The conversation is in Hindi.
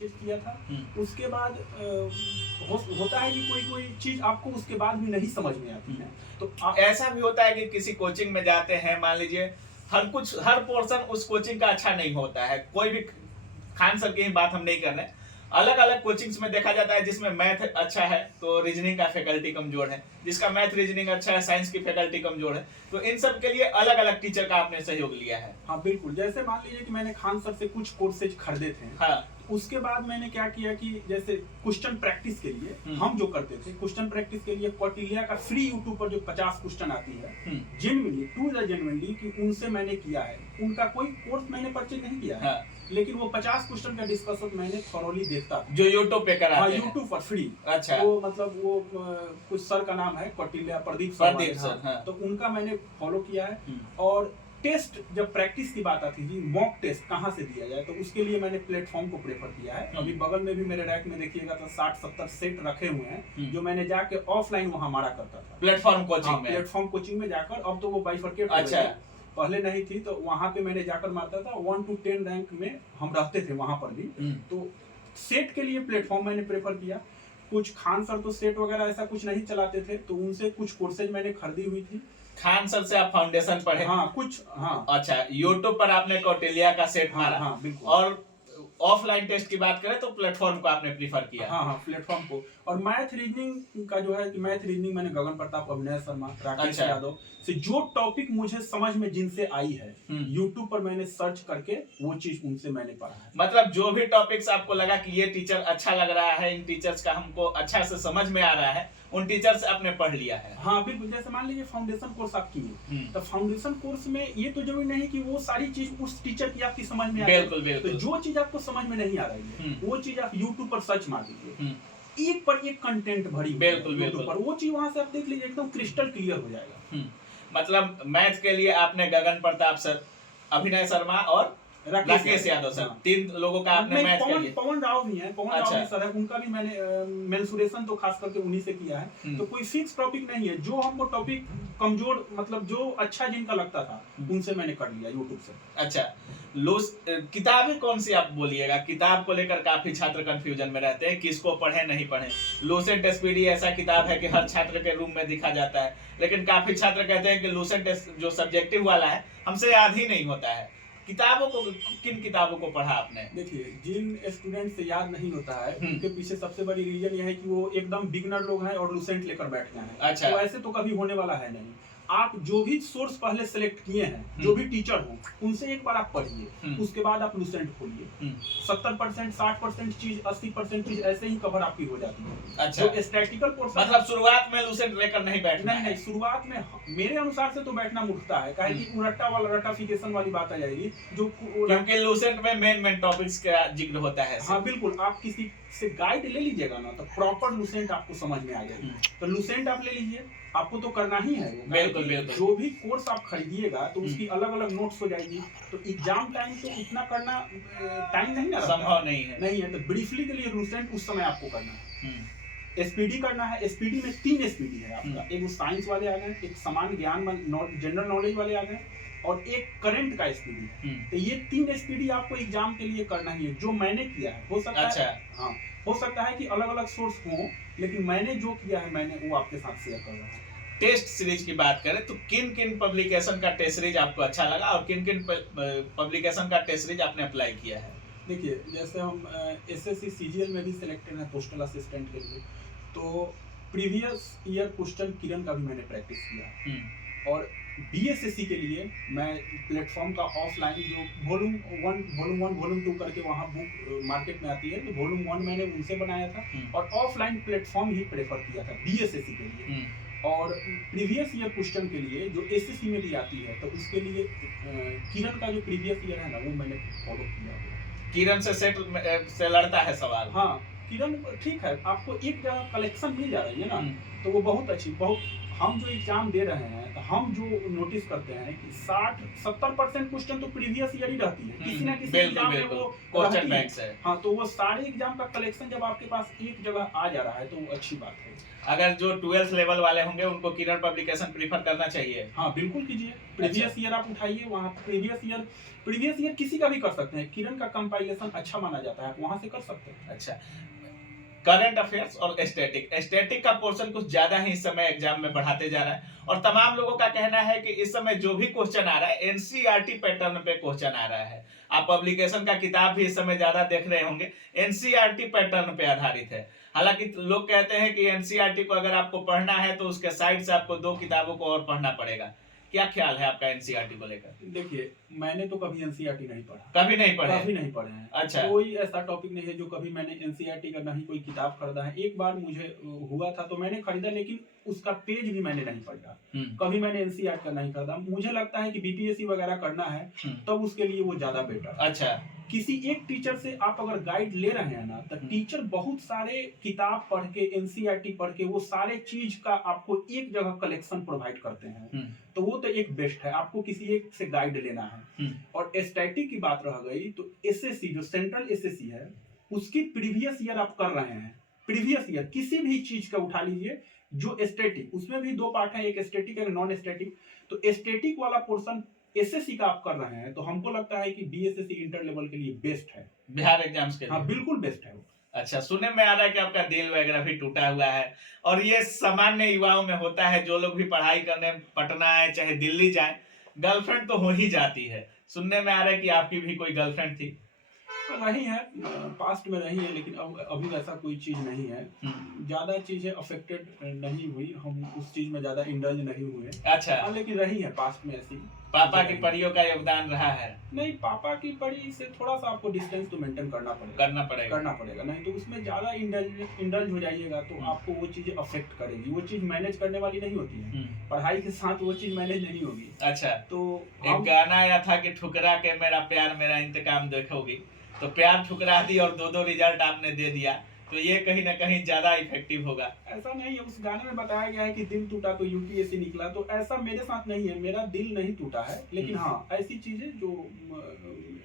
किया था। उसके बाद होता है कि कोई कोई चीज आपको उसके बाद भी नहीं समझ में आती है, तो ऐसा भी होता है कि किसी कोचिंग में जाते हैं, मान लीजिए हर पोर्शन उस कोचिंग का अच्छा नहीं होता है। कोई भी खान सर की ही बात हम नहीं कर रहे हैं, अलग अलग कोचिंग्स में देखा जाता है जिसमें मैथ अच्छा है तो रीजनिंग का फैकल्टी कमजोर है, जिसका मैथ रीजनिंग अच्छा है साइंस की फैकल्टी कमजोर है। तो इन सब के लिए अलग अलग टीचर का आपने सहयोग लिया है। हाँ बिल्कुल, जैसे मान लीजिए कि मैंने खान सर से कुछ कोर्सेज खरीदे थे। हाँ। उसके बाद मैंने क्या किया कि जैसे क्वेश्चन प्रैक्टिस के लिए हम जो करते थे, क्वेश्चन प्रैक्टिस के लिए कौटिल्य का फ्री यूट्यूब पर जो 50 क्वेश्चन आती है, जेन्युइनली कि उनसे मैंने किया है। उनका कोई कोर्स मैंने परचेज नहीं किया है, लेकिन वो 50 क्वेश्चन का डिस्कशन मैंने थॉरोली देखता था, जो यूट्यूब पे कराते हैं। यूट्यूब पर फ्री। अच्छा। वो मतलब वो कुछ सर का नाम है कौटिल्य प्रदीप सर। हाँ। तो उनका मैंने फॉलो किया है। और टेस्ट जब प्रैक्टिस की बात आती थी, मॉक टेस्ट कहाँ से दिया जाए, तो उसके लिए मैंने प्लेटफॉर्म को प्रेफर किया है। अभी बगल में भी मेरे रैक में देखिएगा तो 60-70 सेट रखे हुए हैं, जो मैंने जाके ऑफलाइन वहाँ मारा करता था प्लेटफॉर्म कोचिंग में। प्लेटफॉर्म कोचिंग में जाकर, अब तो वो बाइफरकेट। अच्छा। पहले नहीं थी, तो वहाँ पे मैंने जाकर मारता था। 1 to 10 रैंक में हम रहते थे वहाँ पर भी। तो सेट के लिए प्लेटफॉर्म मैंने प्रेफर किया। कुछ खान सर तो सेट वगैरह ऐसा कुछ नहीं चलाते थे, तो उनसे कुछ कोर्सेज मैंने खरीदी हुई थी। खान सर से आप फाउंडेशन पढ़े? हाँ कुछ। हाँ अच्छा, यूट्यूब पर आपने कौटिल्य का सेट मारा। हाँ बिल्कुल। और ऑफलाइन टेस्ट की बात करें तो प्लेटफॉर्म को आपने प्रीफर किया। हाँ प्लेटफॉर्म को। और मैथ रीजनिंग का जो है कि मैथ रीजनिंग मैंने गगन प्रताप, अभिनय शर्मा, राकेश यादव से जो टॉपिक मुझे समझ में जिनसे आई है, यूट्यूब पर मैंने सर्च करके वो चीज उनसे मैंने पढ़ा है। मतलब जो भी टॉपिक्स आपको लगा कि ये टीचर अच्छा लग रहा है, इन टीचर्स का हमको अच्छा से समझ में आ रहा है, उन टीचर से आपने पढ़ लिया है। हाँ बिल्कुल। जैसे मान लीजिए फाउंडेशन कोर्स आप किए, तो फाउंडेशन कोर्स में ये तो जरूरी नहीं कि वो सारी चीज उस टीचर की आपकी समझ में आ रही है। बिल्कुल। तो जो चीज आपको समझ में नहीं आ रही है, वो चीज आप यूट्यूब पर सर्च मार दीजिए, एक पर एक कंटेंट भरी यूट्यूब पर, वो चीज वहां से आप देख लीजिए, एकदम क्रिस्टल क्लियर हो जाएगा। मतलब मैथ के लिए आपने गगन प्रताप सर, अभिनय शर्मा और राकेश यादव सर, तीन लोगों का आपने मैथ के लिए। पवन राव भी है, पवन राव सर है, उनका भी मैंने मेंसुरेशन तो खास करके उन्हीं से किया है। तो कोई फिक्स टॉपिक नहीं है, जो हमको टॉपिक कमजोर मतलब जो अच्छा जिनका लगता था उनसे मैंने कर लिया यूट्यूब से। अच्छा, किताबें कौन सी आप बोलिएगा? किताब को लेकर काफी छात्र कंफ्यूजन में रहते हैं, किसको पढ़े नहीं पढ़े। लूसेंट एसपीडी ऐसा किताब है कि हर छात्र के रूम में दिखा जाता है, लेकिन काफी छात्र कहते हैं कि लूसेंट जो सब्जेक्टिव वाला है हमसे याद ही नहीं होता है। किताबों को, किन किताबों को पढ़ा आपने? देखिए, जिन स्टूडेंट से याद नहीं होता है उनके पीछे सबसे बड़ी रीजन यह है कि वो एकदम बिगनर लोग हैं और लूसेंट लेकर बैठ गए हैं। अच्छा। तो ऐसे तो कभी होने वाला है नहीं। आप जो भी सोर्स पहले सेलेक्ट किए हैं, जो भी टीचर हो, उनसे एक बार आप पढ़िए, उसके बाद आप लूसेंट खोलिए। 70%, 60% चीज, 80% चीज ऐसे ही कवर आपकी हो जाती है। अच्छा। तो स्टैटिकल पोर्शन, मतलब शुरुआत में लूसेंट लेकर नहीं बैठना। नहीं, शुरुआत में मेरे अनुसार से तो बैठना मूर्खता है, काहे कि रट्टा वाला रट्टाफिकेशन वाली बात आ जाएगी, जो क्योंकि लूसेंट में मेन टॉपिक्स का जिक्र होता है। हाँ बिल्कुल। आप किसी से गाइड ले लीजिएगा ना, तो प्रॉपर लूसेंट आपको समझ में आ जाएगी। तो लूसेंट आप ले लीजिए, आपको तो करना ही है। बिल्कुल। जो भी कोर्स आप खरीदिएगा तो उसकी अलग अलग नोट्स हो जाएगी। तो एग्जाम टाइम तो उतना करना टाइम नहीं ना, संभव नहीं है। तो ब्रीफली के लिए लूसेंट उस समय आपको करना है। एसपीडी करना है। एसपीडी में 3 एसपीडी है आपका, एक वो साइंस वाले आ गए, एक सामान्य ज्ञान जनरल नॉलेज वाले आ गए, और एक करंट का एसपीडी। तो ये 3 एसपीडी आपको एग्जाम के लिए करना ही है, जो मैंने किया है। हो सकता है, हाँ हो सकता है कि अलग अलग सोर्स हो, लेकिन मैंने जो किया है मैंने वो आपके साथ शेयर कर रहा हूँ। टेस्ट सीरीज की बात करें तो किन किन पब्लिकेशन का टेस्ट सीरीज आपको अच्छा लगा और किन किन पब्लिकेशन का टेस्ट सीरीज आपने अप्लाई किया है? देखिए, जैसे हम एसएससी सीजीएल में भी सिलेक्टेड है पोस्टल असिस्टेंट के लिए, तो प्रीवियस ईयर क्वेश्चन किरण का भी मैंने प्रैक्टिस किया। और बीएसएससी के लिए मैं प्लेटफॉर्म का ऑफलाइन जो वॉल्यूम 1 वॉल्यूम 2 करके वहाँ बुक मार्केट में आती है, तो वॉल्यूम 1 मैंने उनसे बनाया था, और ऑफलाइन प्लेटफॉर्म ही प्रेफर किया था बीएसएससी के लिए। और प्रीवियस ईयर क्वेश्चन के लिए जो एसएससी में भी आती है, तो उसके लिए किरण का जो प्रीवियस ईयर है ना, वो मैंने फॉलो किया। किरण से सेट से लड़ता है सवाल। हाँ, किरण ठीक है, आपको एक जगह कलेक्शन मिल जा रही है ना, तो वो बहुत अच्छी। बहुत हम जो एग्जाम दे रहे हैं, तो हम जो नोटिस करते हैं कि 60-70% क्वेश्चन तो प्रीवियस ईयर ही रहती है, किसी ना किसी बिल्कुल एग्जाम में बिल्कुल वो क्वेश्चन रहती है। बैंक से। हाँ, तो वो सारे एग्जाम का कलेक्शन जब आपके पास एक जगह आ जा रहा है तो वो अच्छी बात है। अगर जो 12th लेवल वाले होंगे उनको किरण पब्लिकेशन प्रीफर करना चाहिए। हाँ, बिल्कुल कीजिए। प्रीवियस ईयर आप उठाइए, वहाँ प्रीवियस ईयर किसी का भी कर सकते हैं। किरण का कंपाइलेशन अच्छा माना जाता है, वहाँ से कर सकते हैं। अच्छा, करंट अफेयर्स और स्टैटिक का पोर्शन कुछ ज्यादा ही इस समय एग्जाम में बढ़ाते जा रहा है और तमाम लोगों का कहना है कि इस समय जो भी क्वेश्चन आ रहा है एनसीईआरटी पैटर्न पे क्वेश्चन आ रहा है। आप पब्लिकेशन का किताब भी इस समय ज्यादा देख रहे होंगे, एनसीईआरटी पैटर्न पे आधारित है। हालांकि लोग कहते हैं कि एनसीईआरटी को अगर आपको पढ़ना है तो उसके साइड से आपको 2 किताबों को और पढ़ना पड़ेगा। क्या ख्याल है आपका एनसीईआरटी को लेकर? देखिए, मैंने तो कभी एनसीईआरटी नहीं पढ़ा। कभी नहीं पढ़े? कभी नहीं पढ़े हैं। अच्छा। कोई ऐसा टॉपिक नहीं है जो कभी मैंने एनसीईआरटी का नहीं कोई किताब खरीदा है। एक बार मुझे हुआ था तो मैंने खरीदा, लेकिन उसका पेज भी मैंने नहीं पढ़ा। कभी मैंने एनसीईआरटी का नहीं खरीदा। मुझे लगता है कि बीपीएससी वगैरह करना है तब उसके लिए वो ज्यादा बेटर है। अच्छा। किसी एक टीचर से आप अगर गाइड ले रहे हैं ना, तो टीचर बहुत सारे किताब पढ़ के, एनसीईआरटी पढ़ के वो सारे चीज का आपको एक जगह कलेक्शन प्रोवाइड करते हैं, तो वो तो एक बेस्ट है। आपको किसी एक से गाइड लेना है। और स्टैटिक की बात रह गई तो एसएससी जो सेंट्रल एसएससी है उसकी प्रीवियस ईयर आप कर रहे हैं। प्रीवियस ईयर किसी भी चीज का उठा लीजिए जो स्टैटिक, उसमें भी 2 पार्ट है, एक स्टैटिक एक नॉन स्टैटिक। तो स्टैटिक वाला पोर्शन एसएससी का आप कर रहे हैं तो हमको लगता है कि बीएसएससी इंटर लेवल के लिए बेस्ट है, बिहार एग्जाम्स के लिए। हाँ, बिल्कुल बेस्ट है वो। अच्छा, सुनने में आ रहा है कि आपका दिल वगैरह भी टूटा हुआ है और ये सामान्य युवाओं में होता है। जो लोग भी पढ़ाई करने पटना आए चाहे दिल्ली जाए, गर्लफ्रेंड तो हो ही जाती है। सुनने में आ रहा है कि आपकी भी कोई गर्लफ्रेंड थी? रही है, पास्ट में रही है, लेकिन अब अभी ऐसा कोई चीज नहीं है। ज्यादा चीजें अफेक्टेड नहीं हुई, हम उस चीज में ज्यादा इंडल्ज नहीं हुए। अच्छा। लेकिन रही है पास्ट में ऐसी। पापा की पढ़ियों का योगदान रहा है? नहीं, पापा की पढ़ी से थोड़ा सा आपको डिस्टेंस तो मेंटेन करना पड़ेगा, नहीं तो उसमें ज्यादा इंडल्ज हो जाइएगा तो आपको वो चीजें अफेक्ट करेगी। वो चीज मैनेज करने वाली नहीं होती है, पढ़ाई के साथ वो चीज मैनेज नहीं होगी। अच्छा। तो एक गाना आया था कि ठुकरा के मेरा प्यार मेरा इंतकाम देखोगी, तो प्यार ठुकरा दी और 2 रिजल्ट आपने दे दिया, तो ये कहीं ना कहीं ज्यादा इफेक्टिव होगा। ऐसा नहीं है, उस गाने में बताया गया है कि दिल टूटा तो यूपीएससी निकला, तो ऐसा मेरे साथ नहीं है, मेरा दिल नहीं टूटा है। लेकिन हाँ, ऐसी चीजें जो